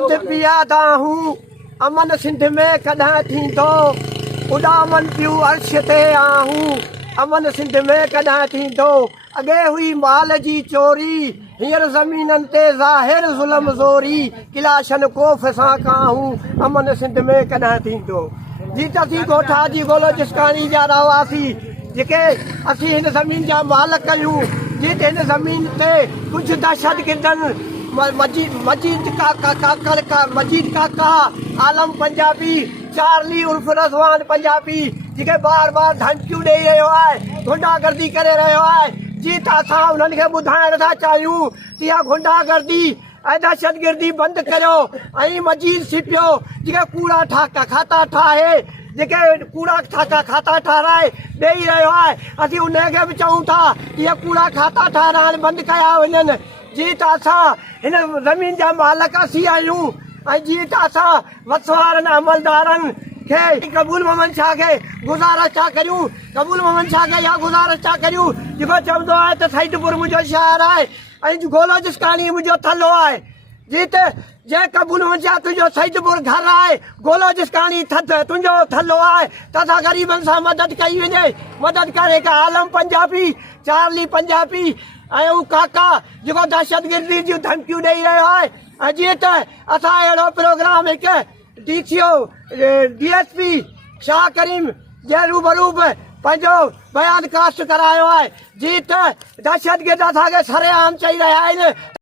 बंद पियादा हूँ अमन सिंध में कॾहिं थींदो उॾामन पियूं अर्श ते आहूं अमन सिंध में कॾहिं थींदो अॻे हुई माल जी चोरी हींअर ज़मीननि ते ज़ाहिर ज़ुल्म ज़ोरी किलाशन कोफ़ सां काहूं अमन सिंध में कॾहिं थींदो जी त असीं ॻोठा जी बलोचिस्तानी जा रहिवासी जेके असीं हिन ज़मीन जा मालिक आहियूं जी त हिन ज़मीन ते कुझु दहशतगिर्दनि मजीद काका आलम पंजाबी चार्ली उर्फ रज़वान पंजाबी जेके बार बार धमकियूं ॾेई रहियो आहे गुंडागर्दी करे रहियो आहे जी त असां उन्हनि खे ॿुधाइण था चाहियूं त इहा गुंडागर्दी ऐं दहशतगिर्दी बंदि करियो ऐं मजीद सिपियो जेके कूड़ा खाता ठाहे जेके कूड़ा खाता ठाराए ॾेई रहियो आहे असीं उनखे बि चऊं था कि इहे कूड़ा खाता ठाराइण बंदि कया वञनि जी त असां हिन ज़मीन जा मालिक असीं आहियूं ऐं जीअं त असां वसवारनि अमलदारनि खे कबूल मोहम्मद शाह खे गुज़ारिश था करियूं कबूल मोहम्मद शाह खे इहा गुज़ारिश था करियूं जेको चवंदो आहे त सईदपुर मुंहिंजो शहर आहे ऐं गोलोचिस्तानी मुंहिंजो थल्हो आहे जी त जंहिं कबूल मोहम्मद शाह तुंहिंजो सईदपुर घर आहे गोलोचिस्तानी तुंहिंजो थल्हो आहे त असां ग़रीबनि सां मदद कई वञे मदद करे का आलम पंजाबी चार्ली पंजाबी ऐं हू काका जेको दहशतगिर्दी जूं धमकियूं ॾेई रहियो आहे ऐं जीअं त असां अहिड़ो प्रोग्राम हिकु DCO DSP शाह करीम जे रूबरू बि पंहिंजो बयान कास्ट करायो आहे जी त दहशतगिर्द असांखे सरेआम चई रहिया आहिनि